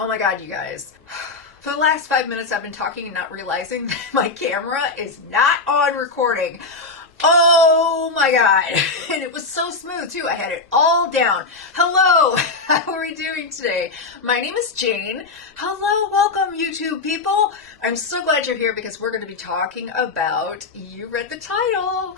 Oh my God, you guys. For the last 5 minutes I've been talking and not realizing that my camera is not on recording. Oh my God. And it was so smooth too. I had it all down. Hello. How are we doing today? My name is Jane. Hello. Welcome, YouTube people. I'm so glad you're here because we're going to be talking about, you read the title,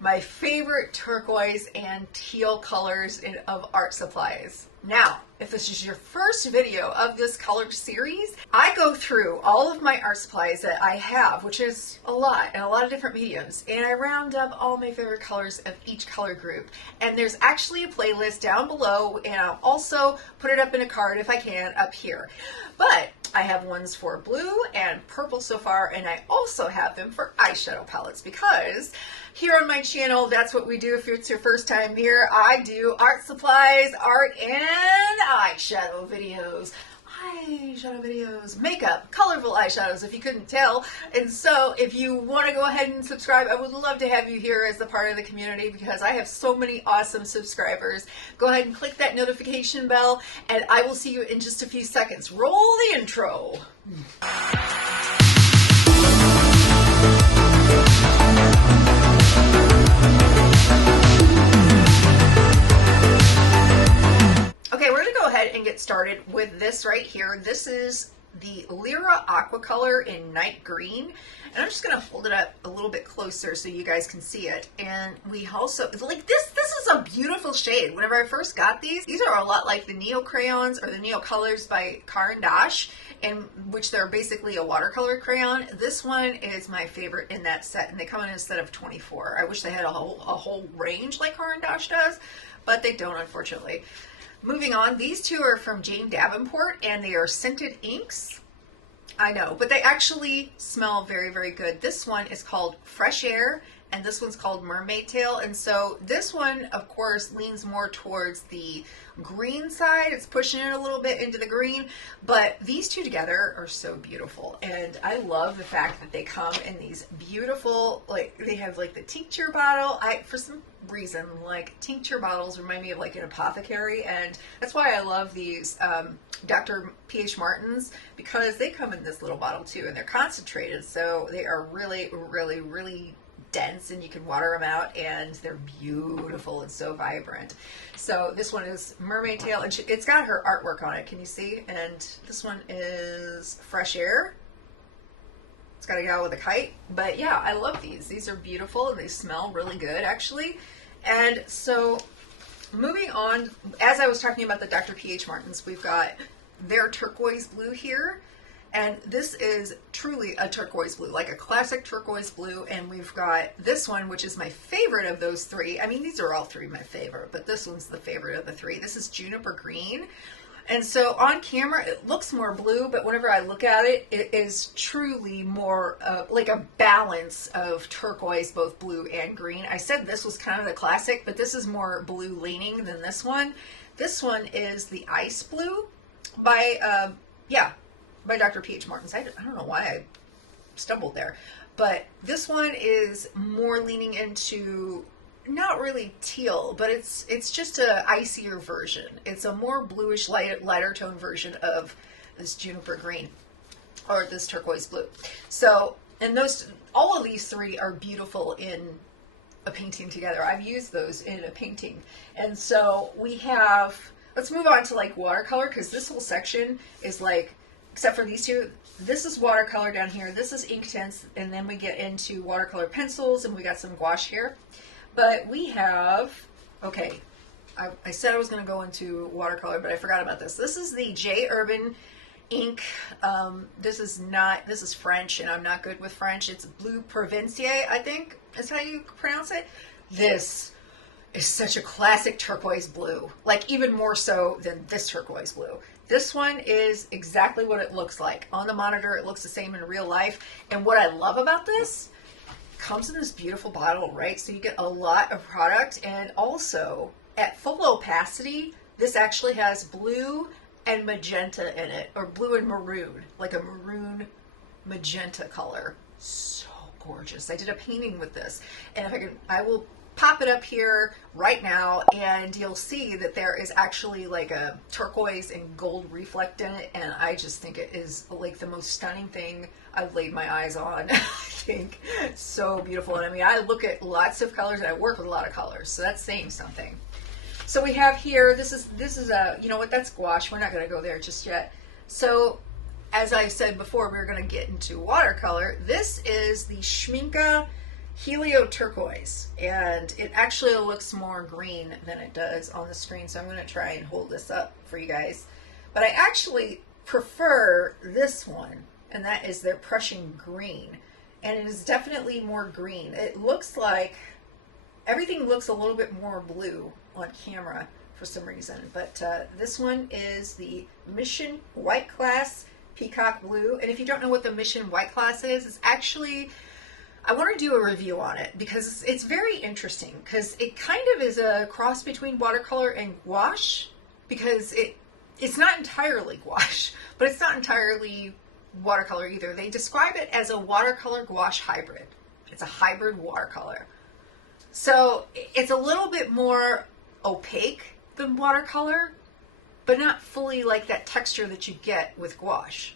my favorite turquoise and teal colors of art supplies. Now, if this is your first video of this color series, I go through all of my art supplies that I have, which is a lot, and a lot of different mediums, and I round up all my favorite colors of each color group. And there's actually a playlist down below, and I'll also put it up in a card if I can up here. But I have ones for blue and purple so far, and I also have them for eyeshadow palettes because here on my channel, that's what we do. If it's your first time here, I do art supplies, art, and eyeshadow videos. Makeup, colorful eyeshadows, if you couldn't tell. And so if you want to go ahead and subscribe, I would love to have you here as a part of the community because I have so many awesome subscribers. Go ahead and click that notification bell, and I will see you in just a few seconds. Roll the intro. Okay, we're going to go ahead and get started with this right here. This is the Lyra Aquacolor in night green. And I'm just going to hold it up a little bit closer so you guys can see it. And we also, like this is a beautiful shade. Whenever I first got these are a lot like the Neo Crayons or the Neo Colors by Caran D'Ache, in which they're basically a watercolor crayon. This one is my favorite in that set, and they come in a set of 24. I wish they had a whole range like Caran D'Ache does, but they don't, unfortunately. Moving on, these two are from Davenport, and they are scented inks. I know, but they actually smell very, very good. This one is called Fresh Air, and this one's called Mermaid Tail. And so this one, of course, leans more towards the green side. It's pushing it a little bit into the green, but these two together are so beautiful. And I love the fact that they come in these beautiful, like they have like the tincture bottle. For some reason, like tincture bottles remind me of like an apothecary, and that's why I love these Dr. P.H. Martin's, because they come in this little bottle too, and they're concentrated, so they are really, really, really dense, and you can water them out, and they're beautiful and so vibrant. So this one is Mermaid Tail, and it's got her artwork on it. Can you see? And this one is Fresh Air. It's got a gal with a kite. But yeah, I love these. These are beautiful, and they smell really good, actually. And so moving on, as I was talking about the Dr. P.H. Martin's, we've got their turquoise blue here. And this is truly a turquoise blue, like a classic turquoise blue. And we've got this one, which is my favorite of those three. I mean, these are all three my favorite, but this one's the favorite of the three. This is Juniper Green. And so on camera, it looks more blue, but whenever I look at it, it is truly more like a balance of turquoise, both blue and green. I said this was kind of the classic, but this is more blue leaning than this one. This one is the Ice Blue by, by Dr. P.H. Martin's. I don't know why I stumbled there, but this one is more leaning into not really teal, but it's just a icier version. It's a more bluish, lighter tone version of this Juniper Green or this turquoise blue. So, and all of these three are beautiful in a painting together. I've used those in a painting. And so we have, let's move on to like watercolor, because this whole section is like, except for these two, this is watercolor down here, this is ink tints, and then we get into watercolor pencils, and we got some gouache here. But we have, okay, I said I was going to go into watercolor, but I forgot about this. This is the J.Herbin ink. This is French, and I'm not good with French. It's Bleu Provenche, I think is how you pronounce it. This is such a classic turquoise blue, like even more so than this turquoise blue. This one is exactly what it looks like. On the monitor, it looks the same in real life. And what I love about this, comes in this beautiful bottle, right? So you get a lot of product, and also at full opacity, this actually has blue and magenta in it, or blue and maroon, like a maroon magenta color. So gorgeous. I did a painting with this, and if I will pop it up here right now and you'll see that there is actually like a turquoise and gold reflect in it, and I just think it is like the most stunning thing I've laid my eyes on. I think so beautiful. And I mean, I look at lots of colors and I work with a lot of colors, so that's saying something. So we have here, this is a, you know what, that's gouache. We're not going to go there just yet. So as I said before, we're going to get into watercolor. This is the Schmincke Helio Turquoise, and it actually looks more green than it does on the screen, so I'm going to try and hold this up for you guys. But I actually prefer this one, and that is their Prussian green, and it is definitely more green. It looks like everything looks a little bit more blue on camera for some reason, but this one is the Mission White Class Peacock Blue. And if you don't know what the Mission White Class is, it's actually, I want to do a review on it because it's very interesting, because it kind of is a cross between watercolor and gouache, because it's not entirely gouache, but it's not entirely watercolor either. They describe it as a watercolor gouache hybrid. It's a hybrid watercolor. So it's a little bit more opaque than watercolor, but not fully like that texture that you get with gouache.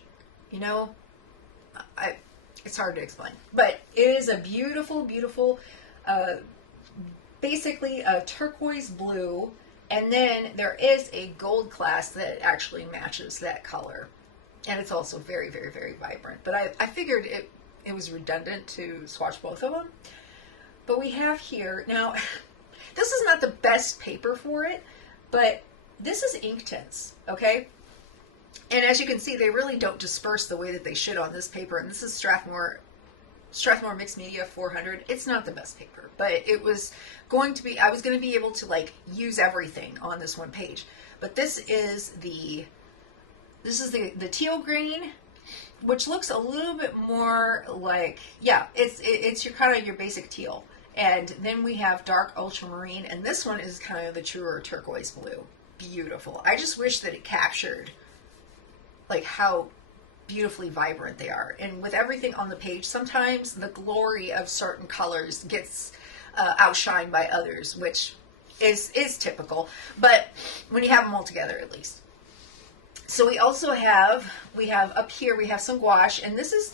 You know, it's hard to explain, but it is a beautiful, beautiful, basically a turquoise blue, and then there is a gold class that actually matches that color, and it's also very, very, very vibrant. But I figured it was redundant to swatch both of them. But we have here, now, this is not the best paper for it, but this is Inktense, okay? And as you can see, they really don't disperse the way that they should on this paper. And this is Strathmore Mixed Media 400. It's not the best paper, but it was going to be, I was going to be able to like use everything on this one page. But this is the teal green, which looks a little bit more like, yeah, it's your kind of your basic teal. And then we have dark ultramarine, and this one is kind of the truer turquoise blue. Beautiful. I just wish that it captured like how beautifully vibrant they are. And with everything on the page, sometimes the glory of certain colors gets outshined by others, which is typical, but when you have them all together, at least. So we also have, up here, we have some gouache, and this is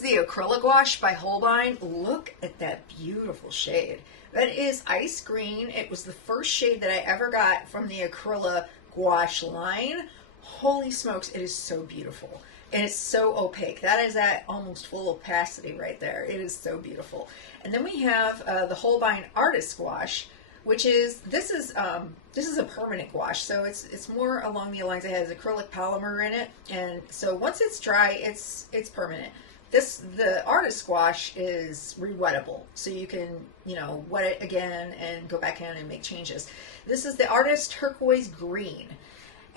the Acrylic Gouache by Holbein. Look at that beautiful shade. That is ice green. It was the first shade that I ever got from the Acrylic Gouache line. Holy smokes, it is so beautiful. And it's so opaque. That is at almost full opacity right there. It is so beautiful. And then we have the Holbein Artist Gouache, which is, this is a permanent gouache, so it's more along the lines. It has acrylic polymer in it, and so once it's dry, it's permanent. The artist gouache is rewettable, so you can, you know, wet it again and go back in and make changes. This is the artist turquoise green,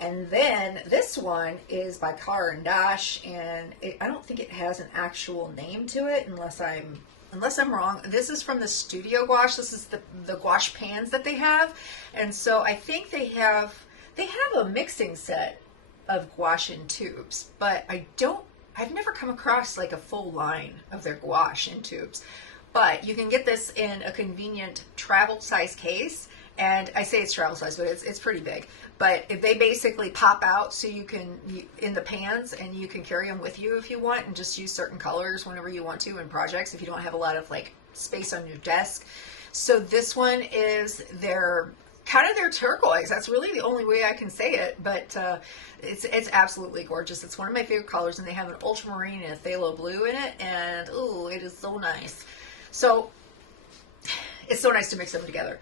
and then this one is by Caran D'Ache, and I don't think it has an actual name to it unless I'm wrong. This is from the Studio Gouache. This is the gouache pans that they have. And so I think they have a mixing set of gouache in tubes, but I've never come across like a full line of their gouache in tubes. But you can get this in a convenient travel size case. And I say it's travel size, but it's pretty big. But they basically pop out so you can, in the pans, and you can carry them with you if you want, and just use certain colors whenever you want to in projects if you don't have a lot of like space on your desk. So this one is their turquoise. That's really the only way I can say it, but it's absolutely gorgeous. It's one of my favorite colors, and they have an ultramarine and a phthalo blue in it, and ooh, it is so nice. So it's so nice to mix them together.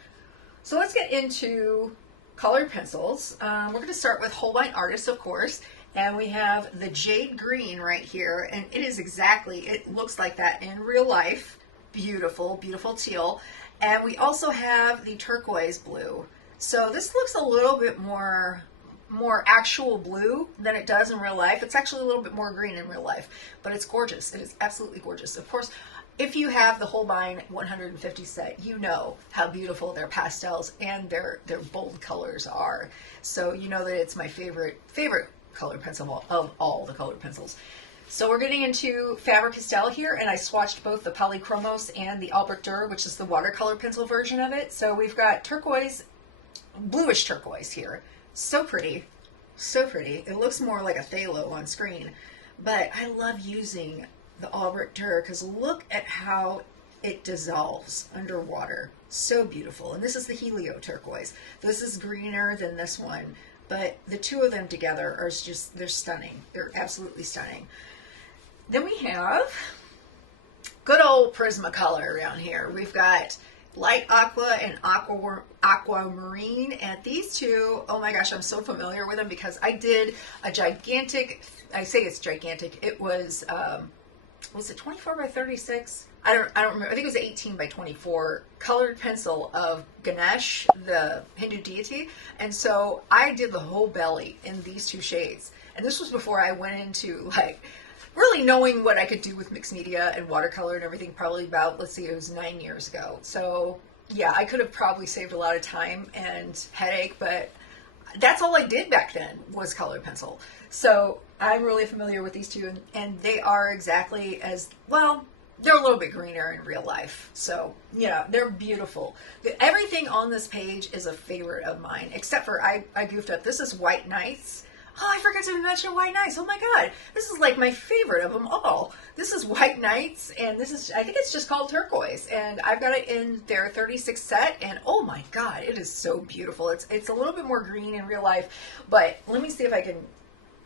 So let's get into colored pencils. We're going to start with Holbein Artist, of course, and we have the Jade green right here, and it looks like that in real life. Beautiful, beautiful teal. And we also have the turquoise blue. So this looks a little bit more actual blue than it does in real life. It's actually a little bit more green in real life, but it's gorgeous. It is absolutely gorgeous. Of course, if you have the Holbein 150 set, you know how beautiful their pastels and their bold colors are. So you know that it's my favorite colored pencil of all the colored pencils. So we're getting into Faber Castell here, and I swatched both the Polychromos and the Albrecht Durer, which is the watercolor pencil version of it. So we've got turquoise, bluish turquoise here. So pretty, so pretty. It looks more like a phthalo on screen, but I love using the Albrecht Durer because look at how it dissolves underwater. So beautiful. And this is the Helio turquoise. This is greener than this one, but the two of them together are just, they're stunning. They're absolutely stunning. Then we have good old Prismacolor around here. We've got light aqua and aquamarine, and these two, oh my gosh, I'm so familiar with them because I did a gigantic, I say it's gigantic, it was it 24 by 36? I don't remember. I think it was 18 by 24 colored pencil of Ganesh, the Hindu deity. And so I did the whole belly in these two shades. And this was before I went into like really knowing what I could do with mixed media and watercolor and everything, probably about, let's see, it was 9 years ago. So yeah, I could have probably saved a lot of time and headache, but that's all I did back then was colored pencil. So I'm really familiar with these two, and they are exactly as, well, they're a little bit greener in real life. So yeah, they're beautiful. Everything on this page is a favorite of mine, except for I goofed up. This is White Nights. Oh, I forgot to mention White Nights. Oh my God. This is like my favorite of them all. This is White Nights, and this is, I think it's just called Turquoise, and I've got it in their 36 set, and oh my God, it is so beautiful. It's a little bit more green in real life, but let me see if I can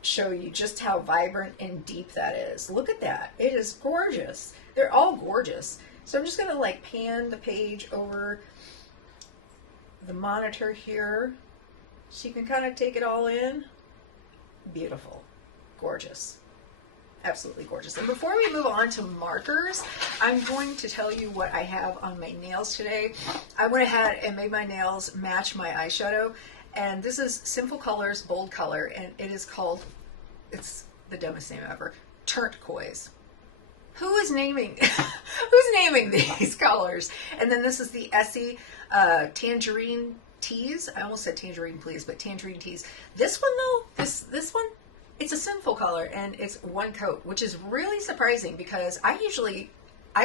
show you just how vibrant and deep that is. Look at that. It is gorgeous. They're all gorgeous. So I'm just going to like pan the page over the monitor here so you can kind of take it all in. Beautiful. Gorgeous. Absolutely gorgeous. And before we move on to markers, I'm going to tell you what I have on my nails today. I went ahead and made my nails match my eyeshadow, and this is Sinful Colors Bold Color, and it is called, it's the dumbest name ever, Turquoise. Who is naming, who's naming these colors? And then this is the Essie Tangerine Tease. I almost said Tangerine Please, but Tangerine Tease. This one though, this one, it's a Sinful color, and it's one coat, which is really surprising because I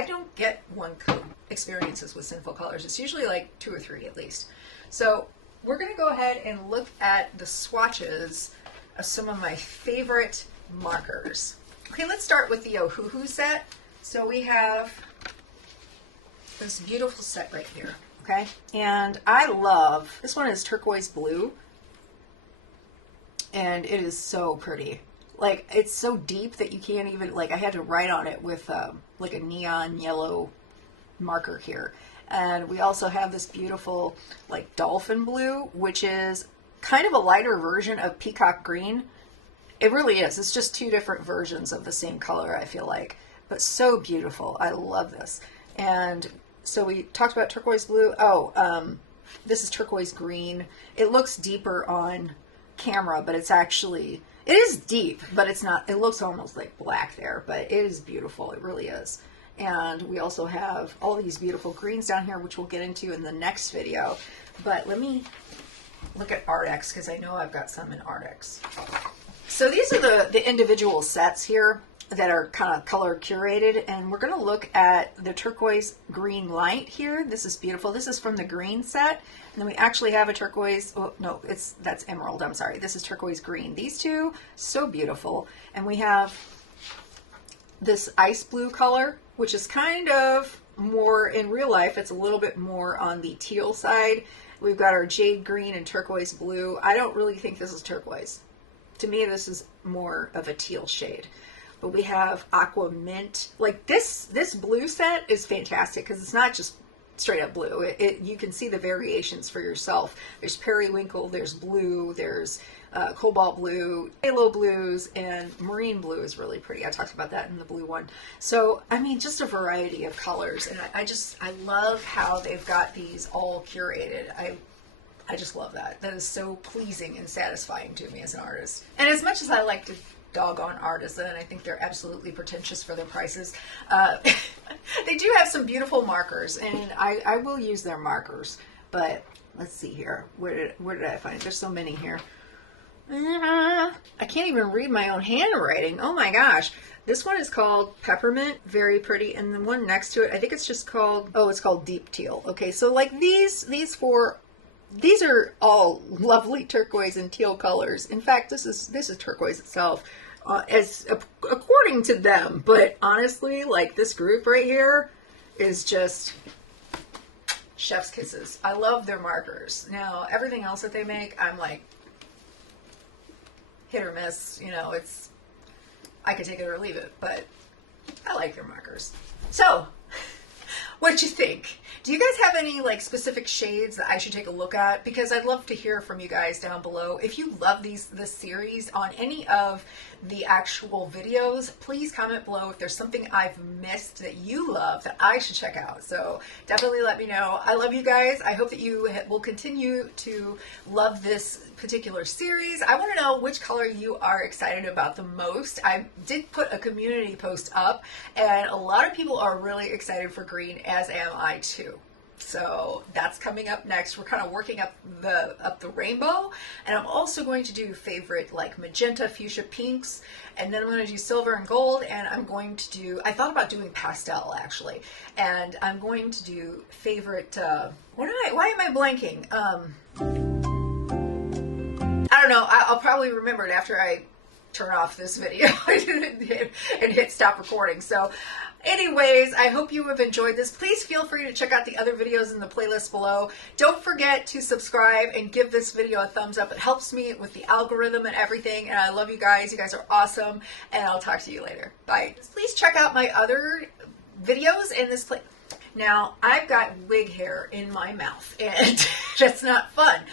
don't get one coat experiences with Sinful colors. It's usually like 2 or 3 at least. So we're going to go ahead and look at the swatches of some of my favorite markers. Okay, let's start with the Ohuhu set. So we have this beautiful set right here, okay? And I love, this one is Turquoise Blue, and it is so pretty. Like, it's so deep that you can't even, like, I had to write on it with like a neon yellow marker here. And we also have this beautiful, like, Dolphin Blue, which is kind of a lighter version of Peacock Green. It really is. It's just 2 different versions of the same color, I feel like. But so beautiful. I love this. And so we talked about Turquoise Blue. Oh, this is Turquoise Green. It looks deeper on camera, but it's actually, it is deep, but it's not, it looks almost like black there, but it is beautiful. It really is. And we also have all these beautiful greens down here, which we'll get into in the next video. But let me look at Artex, because I know I've got some in Artex. So these are the individual sets here that are kind of color curated, and we're going to look at the Turquoise Green Light here. This is beautiful. This is from the green set, and then we actually have a turquoise, oh no, that's emerald, I'm sorry. This is Turquoise Green. These two, so beautiful. And we have this ice blue color, which is kind of more, in real life, it's a little bit more on the teal side. We've got our Jade Green and Turquoise Blue. I don't really think this is turquoise. To me, this is more of a teal shade. But we have Aqua Mint. Like this blue set is fantastic because it's not just straight up blue. You can see the variations for yourself. There's periwinkle, there's blue, there's cobalt blue, halo blues, and marine blue is really pretty. I talked about that in the blue one. So, I mean, just a variety of colors. And I love how they've got these all curated. I just love that. That is so pleasing and satisfying to me as an artist. And as much as I like to doggone artisan, I think they're absolutely pretentious for their prices, they do have some beautiful markers, and I will use their markers. But let's see here. Where did I find it? There's so many here. I can't even read my own handwriting. Oh my gosh. This one is called Peppermint, very pretty, and the one next to it, I think it's just called, oh, it's called Deep Teal. Okay, so like these four, these are all lovely turquoise and teal colors. In fact, this is turquoise itself, as according to them. But honestly, like this group right here is just chef's kisses. I love their markers. Now, everything else that they make, I'm like hit or miss. You know, it's, I could take it or leave it, but I like their markers. So, what'd you think? Do you guys have any like specific shades that I should take a look at? Because I'd love to hear from you guys down below. If you love this series on any of the actual videos, please comment below if there's something I've missed that you love that I should check out. So definitely let me know. I love you guys. I hope that you will continue to love this particular series. I want to know which color you are excited about the most. I did put a community post up, and a lot of people are really excited for green, as am I too. So that's coming up next. We're kind of working up the rainbow, and I'm also going to do favorite like magenta, fuchsia, pinks, and then I'm going to do silver and gold, and I'm going to do, I thought about doing pastel actually, and I'm going to do favorite, why am I blanking? I don't know. I'll probably remember it after I turn off this video and hit stop recording. So anyways, I hope you have enjoyed this. Please feel free to check out the other videos in the playlist below. Don't forget to subscribe and give this video a thumbs up. It helps me with the algorithm and everything. And I love you guys. You guys are awesome. And I'll talk to you later. Bye. Please check out my other videos in this place. Now, I've got wig hair in my mouth, and that's not fun.